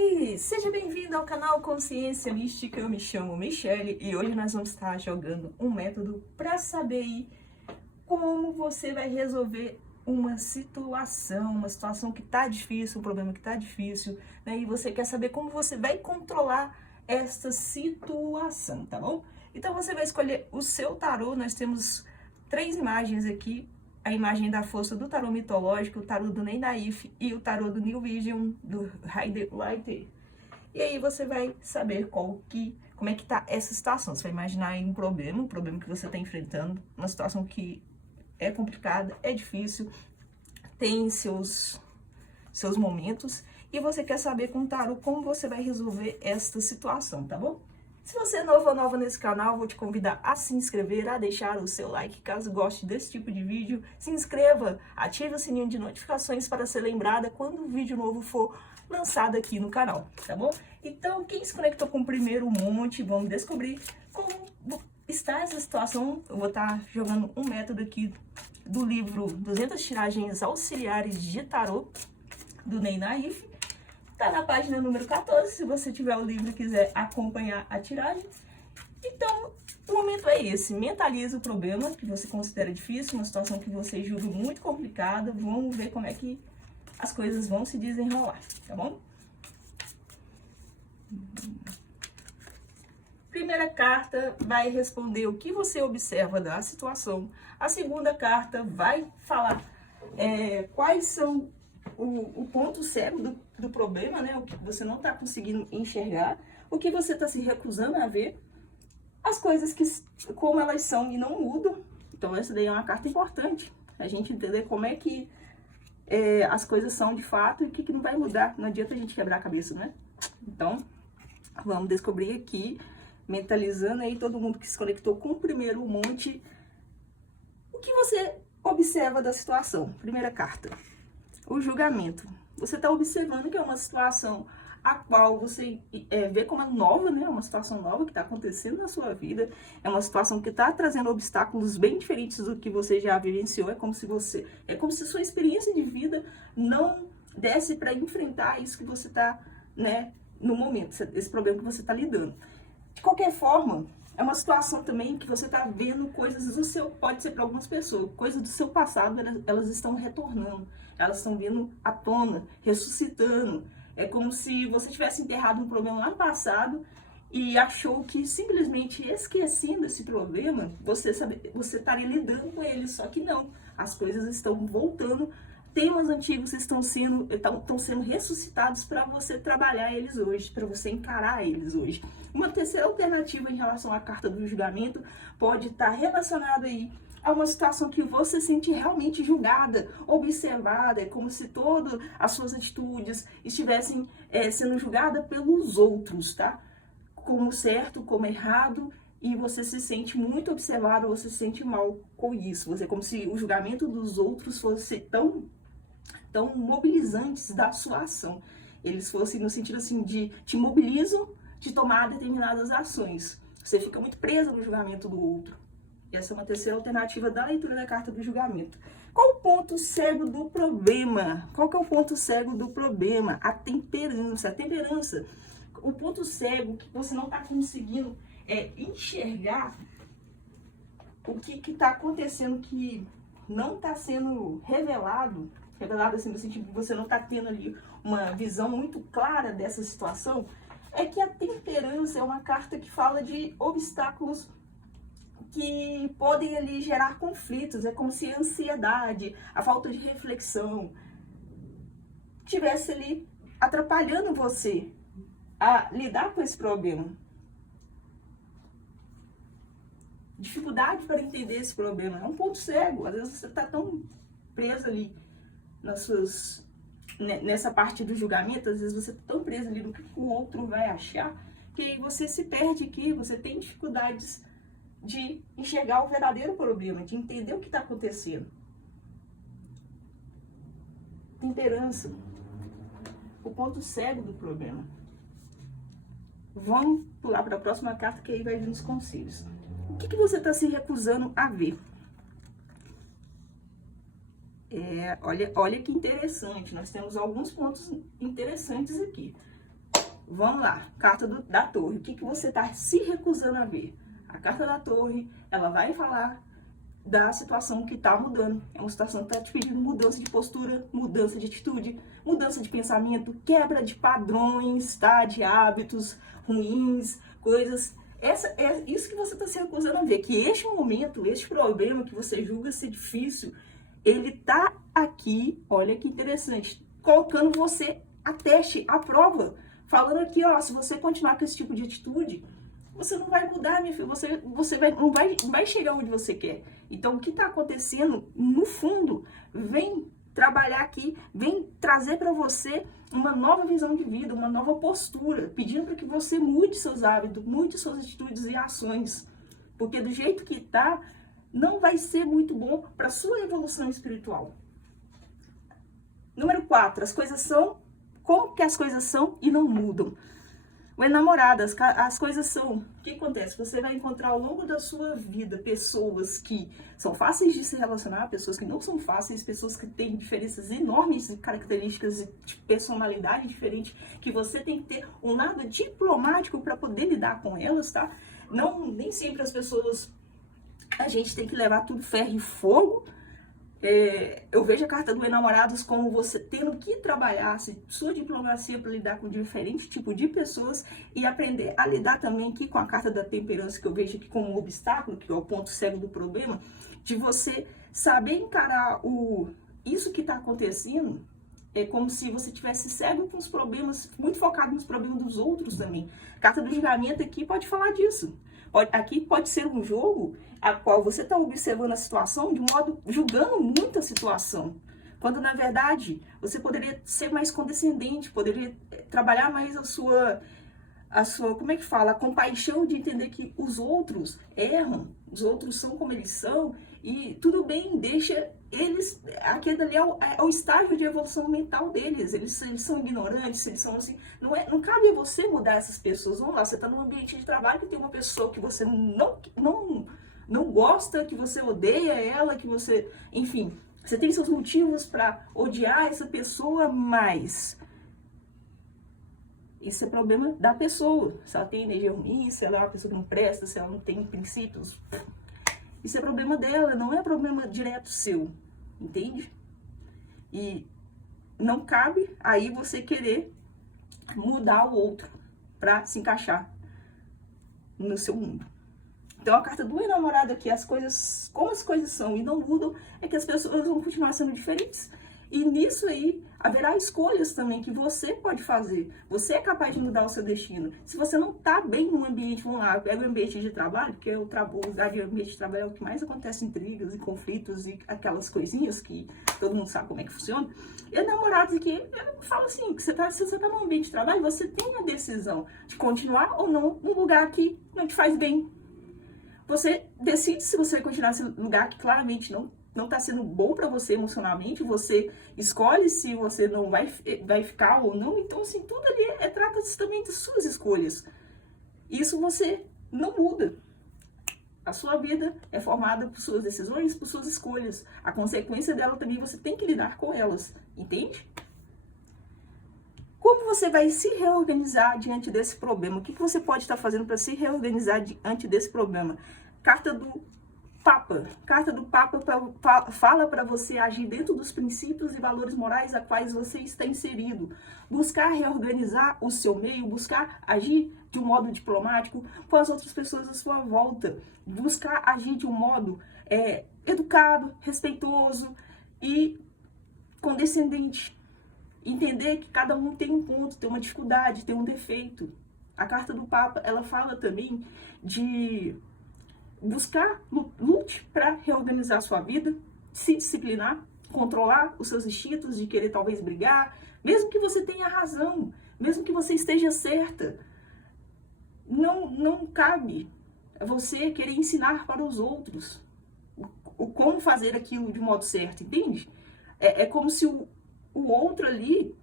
aí, seja bem-vindo ao canal Consciência Mística. Eu me chamo Michele e hoje nós vamos estar jogando um método para saber aí como você vai resolver uma situação que tá difícil, um problema que tá difícil, né? E você quer saber como você vai controlar essa situação, tá bom? Então você vai escolher o seu tarô. Nós temos 3 imagens aqui. A imagem da força do tarô mitológico, o tarô do Ney Naif e o tarô do New Vision, do Rider Light. E aí você vai saber como é que tá essa situação. Você vai imaginar aí um problema que você está enfrentando, uma situação que é complicada, é difícil, tem seus momentos, e você quer saber com o tarô como você vai resolver esta situação, tá bom? Se você é novo ou nova nesse canal, vou te convidar a se inscrever, a deixar o seu like, caso goste desse tipo de vídeo. Se inscreva, ative o sininho de notificações para ser lembrada quando um vídeo novo for lançado aqui no canal, tá bom? Então, quem se conectou com o primeiro monte, vamos descobrir como está essa situação. Eu vou estar jogando um método aqui do livro 200 tiragens auxiliares de tarô, do Ney Naif. Tá na página número 14, se você tiver o livro e quiser acompanhar a tiragem. Então, o momento é esse. Mentaliza o problema que você considera difícil, uma situação que você julga muito complicada. Vamos ver como é que as coisas vão se desenrolar, tá bom? Primeira carta vai responder o que você observa da situação. A segunda carta vai falar quais são o ponto cego do problema, né? O que você não está conseguindo enxergar, o que você está se recusando a ver, as coisas como elas são e não mudam. Então essa daí é uma carta importante, a gente entender como é que as coisas são de fato e o que não vai mudar. Não adianta a gente quebrar a cabeça, né? Então vamos descobrir aqui, mentalizando aí todo mundo que se conectou com o primeiro monte, o que você observa da situação. Primeira carta, o julgamento. Você está observando que é uma situação a qual você vê como é nova, né? É uma situação nova que está acontecendo na sua vida. É uma situação que está trazendo obstáculos bem diferentes do que você já vivenciou. É como se sua experiência de vida não desse para enfrentar isso que você está, né, no momento, esse problema que você está lidando. De qualquer forma, é uma situação também que você está vendo coisas do seu, pode ser para algumas pessoas, coisas do seu passado, elas estão retornando, elas estão vindo à tona, ressuscitando. É como se você tivesse enterrado um problema lá no passado e achou que simplesmente esquecendo esse problema, você estaria lidando com ele, só que não. As coisas estão voltando, temas antigos estão sendo ressuscitados para você trabalhar eles hoje, para você encarar eles hoje. Uma terceira alternativa em relação à carta do julgamento pode estar relacionada aí a uma situação que você se sente realmente julgada, observada. É como se todas as suas atitudes estivessem sendo julgadas pelos outros, tá? Como certo, como errado, e você se sente muito observado, você se sente mal com isso. Você, como se o julgamento dos outros fosse tão mobilizantes da sua ação. Eles fossem no sentido assim de te mobilizam de tomar determinadas ações. Você fica muito preso no julgamento do outro. Essa é uma terceira alternativa da leitura da carta do julgamento. Qual o ponto cego do problema? Qual que é o ponto cego do problema? A temperança. A temperança, o ponto cego que você não está conseguindo enxergar o que está acontecendo, que não está sendo revelado assim, no sentido que você não está tendo ali uma visão muito clara dessa situação, é que a temperança é uma carta que fala de obstáculos que podem ali gerar conflitos. É como se a ansiedade, a falta de reflexão estivesse ali atrapalhando você a lidar com esse problema. Dificuldade para entender esse problema. É um ponto cego. Às vezes você está tão preso ali nessa parte do julgamento, às vezes você está tão preso ali no que o outro vai achar, que aí você se perde aqui, você tem dificuldades de enxergar o verdadeiro problema, de entender o que está acontecendo. Temperança, o ponto cego do problema. Vamos pular para a próxima carta, que aí vai vir os conselhos. O que você está se recusando a ver? Olha que interessante, nós temos alguns pontos interessantes aqui. Vamos lá, carta da torre. O que você está se recusando a ver? A carta da torre, ela vai falar da situação que está mudando. É uma situação que está te pedindo mudança de postura, mudança de atitude, mudança de pensamento, quebra de padrões, tá? De hábitos ruins, coisas. É isso que você está se recusando a ver. Que este momento, este problema que você julga ser difícil, ele tá aqui, olha que interessante, colocando você a teste, a prova. Falando aqui, ó, se você continuar com esse tipo de atitude, você não vai mudar, minha filha. Você não vai chegar onde você quer. Então, o que está acontecendo, no fundo, vem trabalhar aqui, vem trazer para você uma nova visão de vida, uma nova postura, pedindo para que você mude seus hábitos, mude suas atitudes e ações. Porque do jeito que está, não vai ser muito bom para sua evolução espiritual. Número 4, as coisas são como que as coisas são e não mudam. O enamorado, as coisas são. O que acontece? Você vai encontrar ao longo da sua vida pessoas que são fáceis de se relacionar, pessoas que não são fáceis, pessoas que têm diferenças enormes de características de personalidade diferente, que você tem que ter um lado diplomático para poder lidar com elas, tá? Nem sempre as pessoas, a gente tem que levar tudo ferro e fogo. Eu vejo a carta do Enamorados como você tendo que trabalhar sua diplomacia para lidar com diferentes tipos de pessoas e aprender a lidar também aqui com a carta da temperança, que eu vejo aqui como um obstáculo, que é o ponto cego do problema, de você saber encarar isso que está acontecendo. É como se você tivesse cego com os problemas, muito focado nos problemas dos outros também. A carta do julgamento aqui pode falar disso. Aqui pode ser um jogo a qual você está observando a situação de um modo, julgando muito a situação. Quando, na verdade, você poderia ser mais condescendente, poderia trabalhar mais a sua, como é que fala? A compaixão de entender que os outros erram, os outros são como eles são, e tudo bem, deixa eles, aquele ali é o estágio de evolução mental deles, eles são ignorantes, eles são assim, não cabe a você mudar essas pessoas. Vamos lá, você está num ambiente de trabalho que tem uma pessoa que você não gosta, que você odeia ela, que você, enfim, você tem seus motivos para odiar essa pessoa, mas isso é problema da pessoa. Se ela tem energia ruim, se ela é uma pessoa que não presta, se ela não tem princípios, isso é problema dela, não é problema direto seu, entende? E não cabe aí você querer mudar o outro para se encaixar no seu mundo. Então a carta do enamorado aqui, como as coisas são e não mudam, é que as pessoas vão continuar sendo diferentes. E nisso aí, haverá escolhas também que você pode fazer. Você é capaz de mudar o seu destino. Se você não está bem num ambiente, vamos lá, pega o ambiente de trabalho, porque o lugar de ambiente de trabalho é o que mais acontece intrigas e conflitos e aquelas coisinhas que todo mundo sabe como é que funciona. E namorados aqui, eu falo assim, que se você está num ambiente de trabalho, você tem a decisão de continuar ou não num lugar que não te faz bem. Você decide se você vai continuar nesse lugar que claramente não está sendo bom para você emocionalmente, você escolhe se você não vai ficar ou não. Então, assim, tudo ali trata-se também de suas escolhas. Isso você não muda. A sua vida é formada por suas decisões, por suas escolhas. A consequência dela também você tem que lidar com elas, entende? Como você vai se reorganizar diante desse problema? O que você pode estar fazendo para se reorganizar diante desse problema? Carta do Papa. Carta do Papa fala para você agir dentro dos princípios e valores morais a quais você está inserido. Buscar reorganizar o seu meio, buscar agir de um modo diplomático com as outras pessoas à sua volta. Buscar agir de um modo educado, respeitoso e condescendente. Entender que cada um tem um ponto, tem uma dificuldade, tem um defeito. A carta do Papa, ela fala também de buscar, lute para reorganizar a sua vida, se disciplinar, controlar os seus instintos de querer talvez brigar, mesmo que você tenha razão, mesmo que você esteja certa. Não cabe a você querer ensinar para os outros como fazer aquilo de modo certo, entende? É como se o outro ali,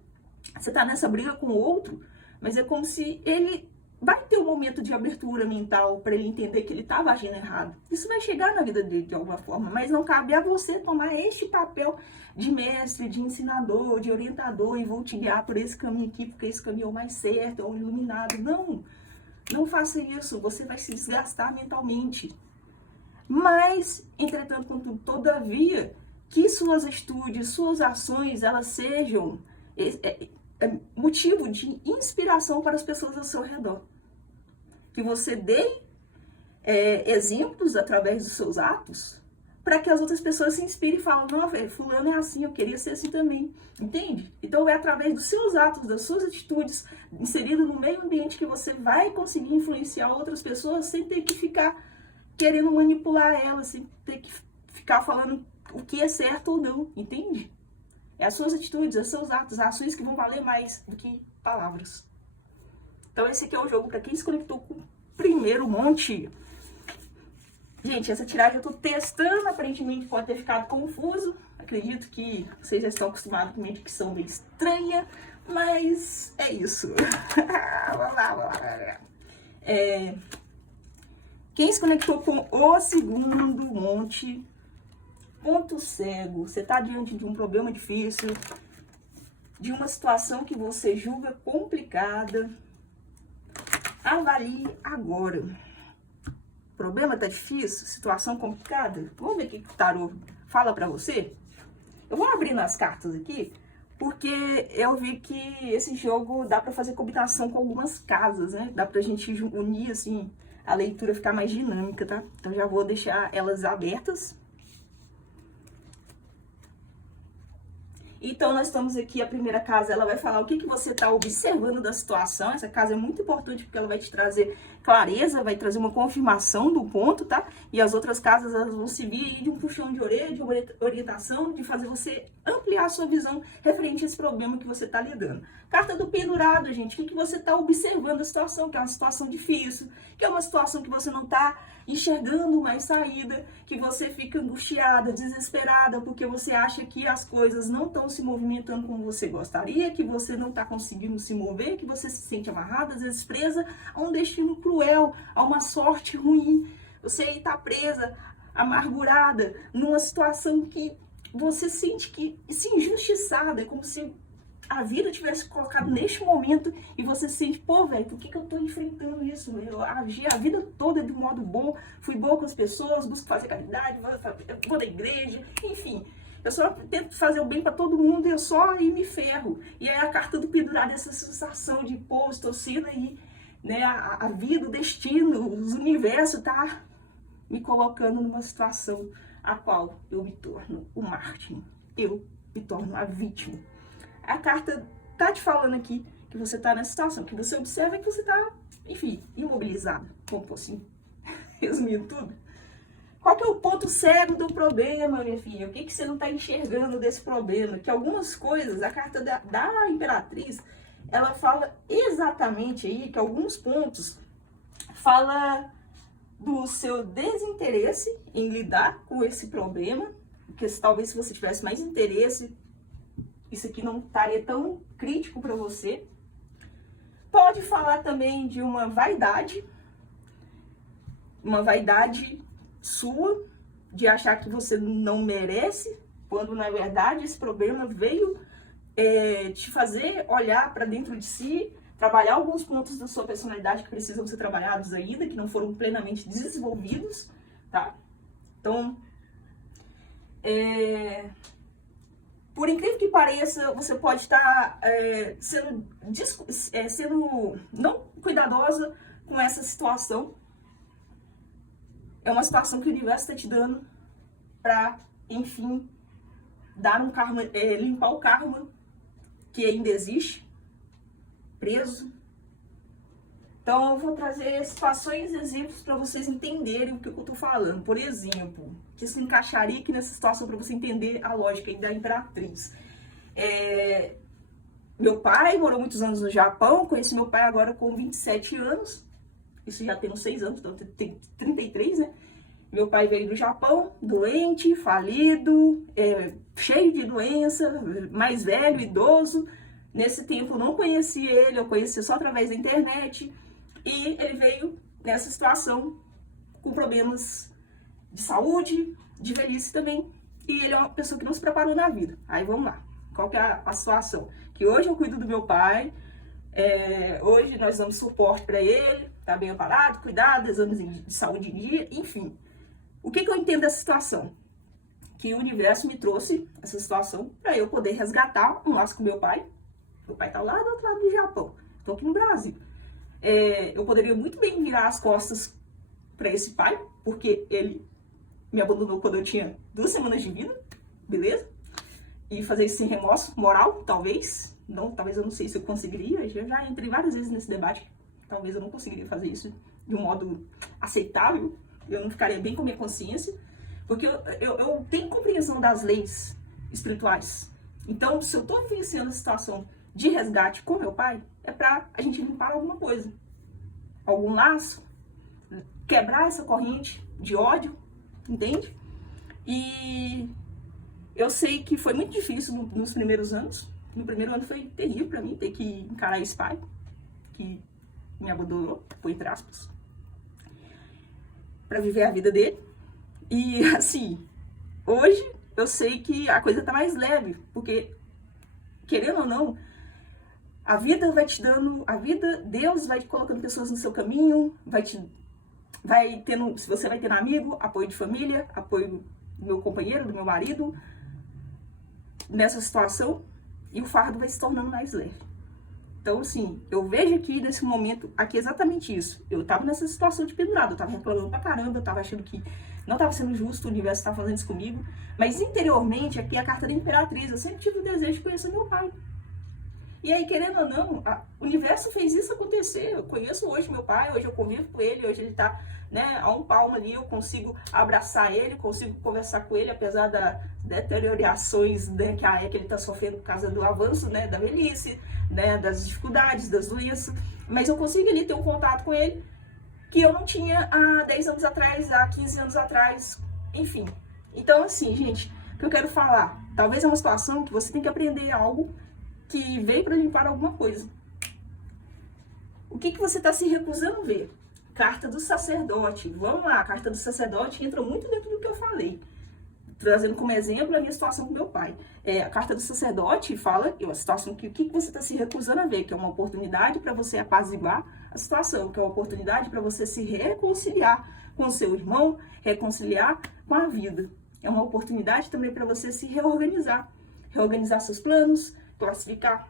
você tá nessa briga com o outro, mas é como se ele vai ter um momento de abertura mental para ele entender que ele estava agindo errado. Isso vai chegar na vida dele de alguma forma, mas não cabe a você tomar este papel de mestre, de ensinador, de orientador e vou te guiar por esse caminho aqui, porque esse caminho é o mais certo, é o iluminado. Não, não faça isso, você vai se desgastar mentalmente. Mas, entretanto, contudo, todavia, que suas atitudes, suas ações, elas sejam motivo de inspiração para as pessoas ao seu redor. Que você dê exemplos através dos seus atos para que as outras pessoas se inspirem e falem, não, fulano é assim, eu queria ser assim também. Entende? Então é através dos seus atos, das suas atitudes, inserido no meio ambiente que você vai conseguir influenciar outras pessoas sem ter que ficar querendo manipular elas, sem ter que ficar falando o que é certo ou não, entende? É as suas atitudes, os seus atos, as ações que vão valer mais do que palavras. Então esse aqui é o jogo para quem se conectou com o primeiro monte. Gente, essa tiragem eu tô testando, aparentemente pode ter ficado confuso. Acredito que vocês já estão acostumados com minha dicção meio estranha, mas é isso. Vamos lá. Quem se conectou com o segundo monte, ponto cego, você está diante de um problema difícil, de uma situação que você julga complicada, avalie agora. O problema está difícil, situação complicada? Vamos ver o que o tarô fala para você? Eu vou abrir nas cartas aqui, porque eu vi que esse jogo dá para fazer combinação com algumas casas, né? Dá pra gente unir, assim, a leitura ficar mais dinâmica, tá? Então já vou deixar elas abertas. Então, nós estamos aqui, a primeira casa, ela vai falar o que você está observando da situação. Essa casa é muito importante porque ela vai te trazer clareza, vai trazer uma confirmação do ponto, tá? E as outras casas, elas vão servir de um puxão de orelha, de uma orientação, de fazer você ampliar a sua visão referente a esse problema que você está lidando. Carta do pendurado, gente, o que você está observando da situação, que é uma situação difícil, que é uma situação que você não está enxergando mais saída, que você fica angustiada, desesperada, porque você acha que as coisas não estão se movimentando como você gostaria, que você não está conseguindo se mover, que você se sente amarrada, às vezes presa a um destino cruel, a uma sorte ruim. Você está presa, amargurada, numa situação que você sente que se injustiçada, é como se a vida tivesse colocado neste momento e você sente, pô, velho, por que eu tô enfrentando isso? Eu agi a vida toda de um modo bom, fui boa com as pessoas, busco fazer caridade, vou da igreja, enfim. Eu só tento fazer o bem para todo mundo e eu só aí me ferro. E aí a carta do pendurado, essa sensação de, pô, estou sendo aí, né, a vida, o destino, o universo tá me colocando numa situação a qual eu me torno o Mártir, eu me torno a vítima. A carta tá te falando aqui que você tá nessa situação, que você observa que você tá, enfim, imobilizado. Vamos assim, resumindo tudo. Qual que é o ponto cego do problema, minha filha? O que você não tá enxergando desse problema? Que algumas coisas, a carta da Imperatriz, ela fala exatamente aí, que alguns pontos fala do seu desinteresse em lidar com esse problema, porque talvez se você tivesse mais interesse, isso aqui não estaria tão crítico para você. Pode falar também de uma vaidade sua, de achar que você não merece, quando na verdade esse problema veio te fazer olhar para dentro de si, trabalhar alguns pontos da sua personalidade que precisam ser trabalhados ainda, que não foram plenamente desenvolvidos, tá? Então, por incrível que pareça, você pode estar sendo não cuidadosa com essa situação. É uma situação que o universo está te dando para, enfim, dar um karma, limpar o karma que ainda existe, preso. Então, eu vou trazer situações e exemplos para vocês entenderem o que eu estou falando. Por exemplo, que se encaixaria aqui nessa situação para você entender a lógica aí da Imperatriz. Meu pai morou muitos anos no Japão, conheci meu pai agora com 27 anos. Isso já tem uns 6 anos, então tem 33, né? Meu pai veio do Japão, doente, falido, cheio de doença, mais velho, idoso. Nesse tempo eu não conheci ele, eu conheci só através da internet. E ele veio nessa situação com problemas de saúde, de velhice também. E ele é uma pessoa que não se preparou na vida. Aí vamos lá. Qual que é a situação? Que hoje eu cuido do meu pai, hoje nós damos suporte para ele, tá bem amparado, cuidado, exames de saúde em dia, enfim. O que eu entendo dessa situação? Que o universo me trouxe essa situação para eu poder resgatar um laço com meu pai. Meu pai tá lá do outro lado do Japão, estou aqui no Brasil. Eu poderia muito bem virar as costas para esse pai, porque ele me abandonou quando eu tinha 2 semanas de vida, beleza? E fazer isso sem remorso moral, talvez. Não, talvez eu não sei se eu conseguiria. Eu já entrei várias vezes nesse debate. Talvez eu não conseguiria fazer isso de um modo aceitável. Eu não ficaria bem com a minha consciência. Porque eu tenho compreensão das leis espirituais. Então, se eu estou vivenciando a situação de resgate com meu pai, é para a gente limpar alguma coisa. Algum laço. Quebrar essa corrente de ódio. Entende? E eu sei que foi muito difícil nos primeiros anos. No primeiro ano foi terrível para mim ter que encarar esse pai que me abandonou, por entre aspas, para viver a vida dele. E assim, hoje eu sei que a coisa tá mais leve, porque querendo ou não, a vida vai te dando, Deus vai te colocando pessoas no seu caminho, se você vai tendo amigo, apoio de família, apoio do meu companheiro, do meu marido, nessa situação, e o fardo vai se tornando mais leve. Então, assim, eu vejo aqui nesse momento, aqui exatamente isso. Eu tava nessa situação de pendurado, eu tava reclamando pra caramba, eu tava achando que não tava sendo justo, o universo tava fazendo isso comigo, mas interiormente, aqui é a carta da Imperatriz, eu sempre tive o desejo de conhecer meu pai. E aí, querendo ou não, o universo fez isso acontecer. Eu conheço hoje meu pai, hoje eu convivo com ele, hoje ele tá, né, a um palmo ali, eu consigo abraçar ele, consigo conversar com ele, apesar das deteriorações, né, que ele tá sofrendo por causa do avanço, né, da velhice, né, das dificuldades, das doenças. Mas eu consigo ali ter um contato com ele que eu não tinha há 10 anos atrás, há 15 anos atrás, enfim. Então, assim, gente, o que eu quero falar, talvez é uma situação que você tem que aprender algo que veio para limpar alguma coisa. O que você está se recusando a ver? Carta do sacerdote. Vamos lá, a carta do sacerdote entra muito dentro do que eu falei. Trazendo como exemplo a minha situação com meu pai. A carta do sacerdote fala a situação que o que você está se recusando a ver, que é uma oportunidade para você apaziguar a situação, que é uma oportunidade para você se reconciliar com o seu irmão, reconciliar com a vida. É uma oportunidade também para você se reorganizar seus planos, classificar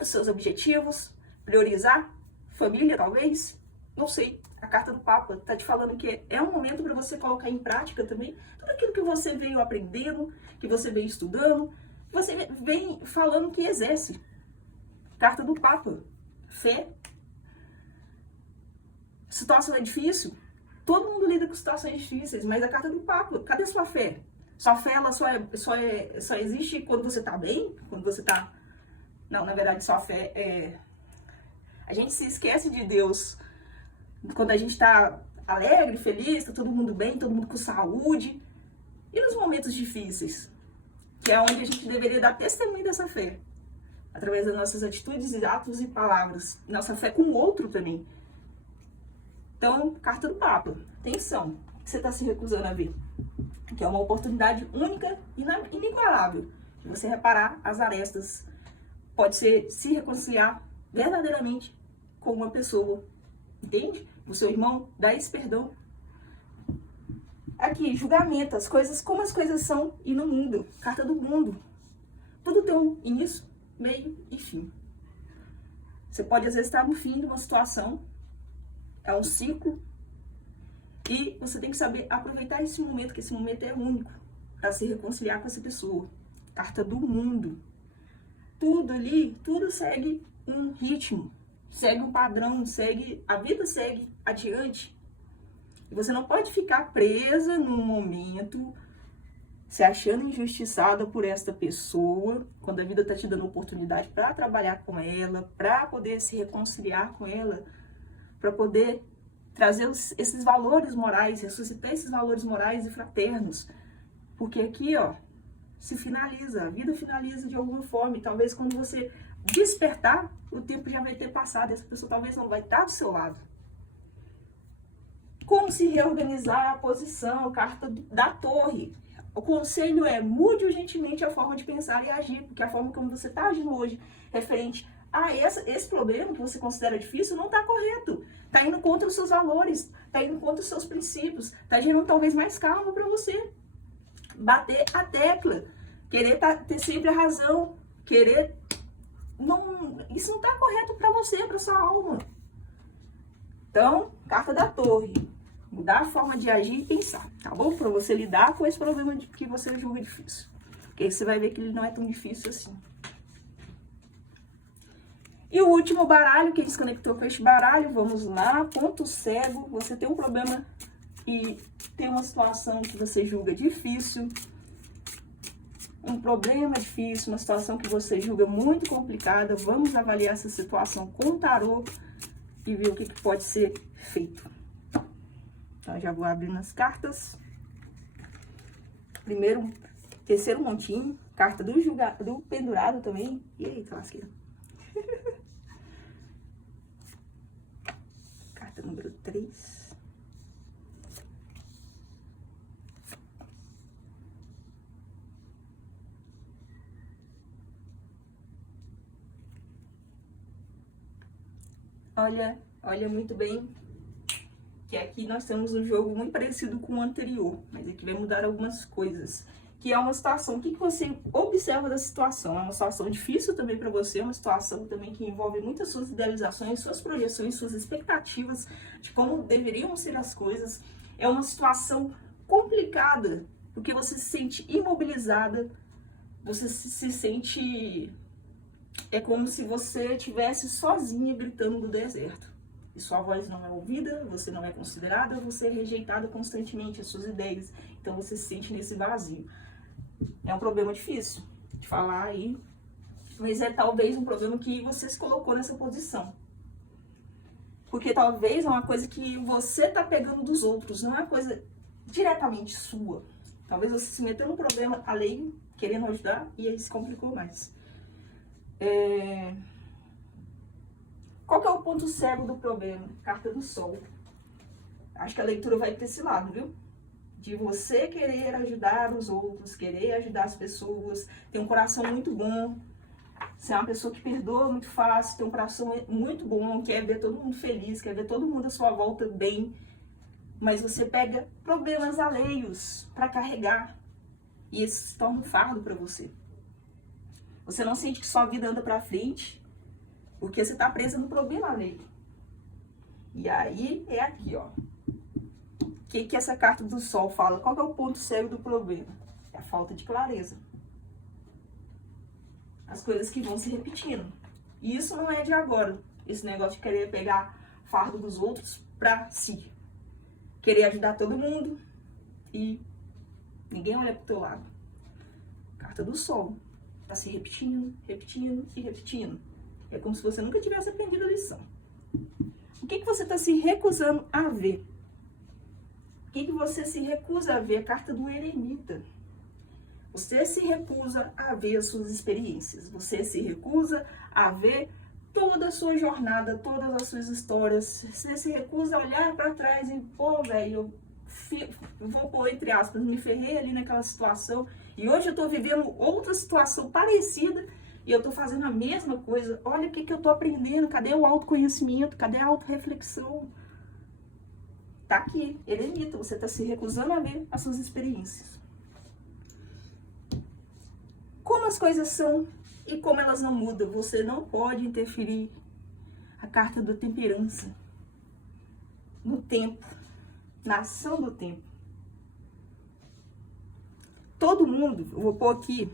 os seus objetivos, priorizar família, talvez, não sei. A carta do Papa tá te falando que é um momento para você colocar em prática também tudo aquilo que você veio aprendendo, que você veio estudando, que você vem falando que exerce. Carta do Papa, fé. Situação é difícil, todo mundo lida com situações difíceis, mas a carta do Papa, cadê sua fé? Sua fé, ela só existe quando você tá bem, quando você tá... Não, na verdade, sua fé é... A gente se esquece de Deus quando a gente tá alegre, feliz, tá todo mundo bem, todo mundo com saúde. E nos momentos difíceis, que é onde a gente deveria dar testemunho dessa fé, através das nossas atitudes, atos e palavras. Nossa fé com o outro também. Então, carta do Papa. Atenção, o que você tá se recusando a ver? Que é uma oportunidade única e inigualável de você reparar as arestas. Pode ser se reconciliar verdadeiramente com uma pessoa, entende? O seu irmão, dá esse perdão. Aqui, julgamento, as coisas, como as coisas são e no mundo. Carta do mundo. Tudo tem um início, meio e fim. Você pode às vezes estar no fim de uma situação, é um ciclo, e você tem que saber aproveitar esse momento, que esse momento é único, para se reconciliar com essa pessoa. Carta do mundo. Tudo ali, tudo segue um ritmo, segue um padrão, a vida segue adiante. E você não pode ficar presa num momento, se achando injustiçada por esta pessoa, quando a vida está te dando oportunidade para trabalhar com ela, para poder se reconciliar com ela, para poder trazer esses valores morais, ressuscitar esses valores morais e fraternos. Porque aqui, ó, se finaliza, a vida finaliza de alguma forma, e talvez quando você despertar, o tempo já vai ter passado, e essa pessoa talvez não vai estar do seu lado. Como se reorganizar a posição, carta da torre. O conselho é: mude urgentemente a forma de pensar e agir, porque a forma como você está agindo hoje, referente a esse problema que você considera difícil, não está correto. Está indo contra os seus valores, está indo contra os seus princípios, está gerando talvez mais calma para você. Bater a tecla, querer ter sempre a razão, querer... isso não está correto para você, para sua alma. Então, carta da torre. Mudar a forma de agir e pensar, tá bom? Para você lidar com esse problema que você julga difícil. Porque aí você vai ver que ele não é tão difícil assim. E o último baralho, que desconectou com este baralho, vamos lá. Ponto cego. Você tem um problema e tem uma situação que você julga difícil. Um problema difícil, uma situação que você julga muito complicada. Vamos avaliar essa situação com o tarô e ver o que pode ser feito. Então, já vou abrindo as cartas. Terceiro montinho. Carta do pendurado também. Eita, lasqueira. Carta número 3. Olha muito bem que aqui nós temos um jogo muito parecido com o anterior, mas aqui vai mudar algumas coisas. Que é uma situação, o que você observa da situação? É uma situação difícil também para você, é uma situação também que envolve muitas suas idealizações, suas projeções, suas expectativas de como deveriam ser as coisas. É uma situação complicada, porque você se sente imobilizada, você se sente... É como se você estivesse sozinha gritando no deserto. E sua voz não é ouvida, você não é considerada, você é rejeitada constantemente, as suas ideias. Então você se sente nesse vazio. É um problema difícil de falar aí, mas é talvez um problema que você se colocou nessa posição. Porque talvez é uma coisa que você tá pegando dos outros, não é uma coisa diretamente sua. Talvez você se meteu num problema alheio, querendo ajudar, e aí se complicou mais. Qual que é o ponto cego do problema? Carta do Sol. Acho que a leitura vai para esse lado, viu? De você querer ajudar os outros, querer ajudar as pessoas, ter um coração muito bom, ser uma pessoa que perdoa muito fácil, ter um coração muito bom, quer ver todo mundo feliz, quer ver todo mundo à sua volta bem, mas você pega problemas alheios para carregar e isso se torna um fardo para você. Você não sente que sua vida anda para frente porque você está presa no problema alheio. E aí é aqui, ó. O que essa carta do Sol fala? Qual que é o ponto cego do problema? É a falta de clareza. As coisas que vão se repetindo. E isso não é de agora. Esse negócio de querer pegar fardo dos outros pra si. Querer ajudar todo mundo e ninguém olha pro teu lado. Carta do Sol. Tá se repetindo, repetindo e repetindo. É como se você nunca tivesse aprendido a lição. O que você está se recusando a ver? O que você se recusa a ver? A carta do Eremita. Você se recusa a ver as suas experiências. Você se recusa a ver toda a sua jornada, todas as suas histórias. Você se recusa a olhar para trás e, pô, velho, eu vou pôr entre aspas, me ferrei ali naquela situação e hoje eu tô vivendo outra situação parecida e eu tô fazendo a mesma coisa. Olha o que eu tô aprendendo, cadê o autoconhecimento, cadê a autorreflexão? Tá aqui, Eremita, você tá se recusando a ver as suas experiências. Como as coisas são e como elas não mudam, você não pode interferir. A carta da temperança no tempo, na ação do tempo. Todo mundo, eu vou pôr aqui,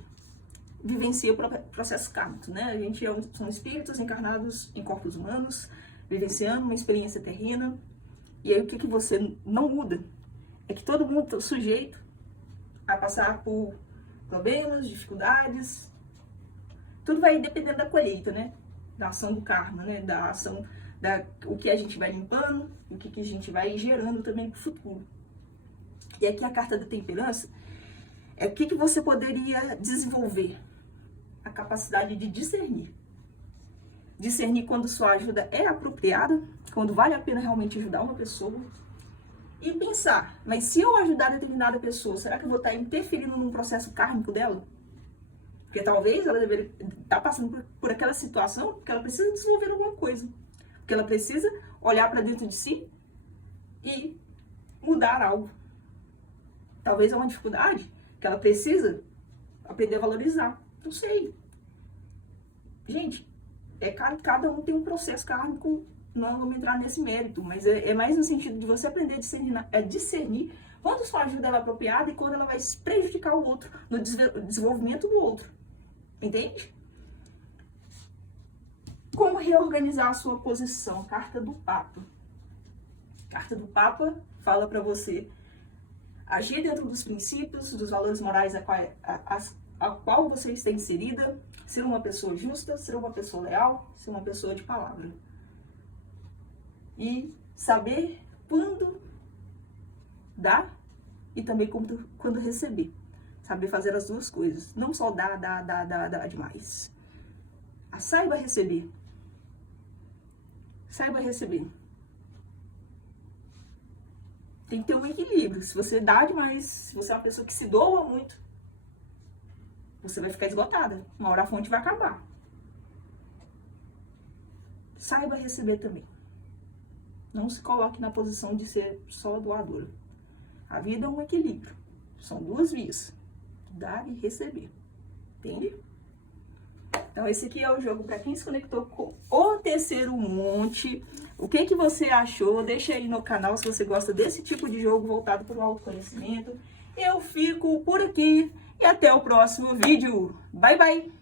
vivencia o processo kármico, né? A gente são espíritos encarnados em corpos humanos, vivenciando uma experiência terrena. E aí o que você não muda? É que todo mundo está sujeito a passar por problemas, dificuldades. Tudo vai dependendo da colheita, né? Da ação do karma, né? Da ação, o que a gente vai limpando, o que a gente vai gerando também para o futuro. E aqui a carta da temperança é o que você poderia desenvolver. A capacidade de discernir. Discernir quando sua ajuda é apropriada, quando vale a pena realmente ajudar uma pessoa. e pensar, mas se eu ajudar determinada pessoa, será que eu vou estar interferindo num processo kármico dela? Porque talvez ela deveria estar passando por aquela situação porque ela precisa desenvolver alguma coisa. Porque ela precisa olhar para dentro de si e mudar algo. Talvez é uma dificuldade que ela precisa aprender a valorizar. Não sei. Gente, cada um tem um processo kármico, não vamos entrar nesse mérito, mas é mais no sentido de você aprender a discernir quando sua ajuda é apropriada e quando ela vai prejudicar o outro, no desenvolvimento do outro. Entende? Como reorganizar a sua posição? Carta do Papa. Carta do Papa fala para você agir dentro dos princípios, dos valores morais a qual você está inserida, ser uma pessoa justa, ser uma pessoa leal, ser uma pessoa de palavra. E saber quando dar e também quando receber. Saber fazer as duas coisas. Não só dar demais. Saiba receber. Saiba receber. Tem que ter um equilíbrio. Se você dá demais, se você é uma pessoa que se doa muito, você vai ficar esgotada. Uma hora a fonte vai acabar. Saiba receber também. Não se coloque na posição de ser só doadora. A vida é um equilíbrio. São duas vias. Dar e receber. Entende? Então, esse aqui é o jogo para quem se conectou com o Terceiro Monte. O que você achou? Deixa aí no canal se você gosta desse tipo de jogo voltado para o autoconhecimento. Eu fico por aqui e até o próximo vídeo. Bye, bye!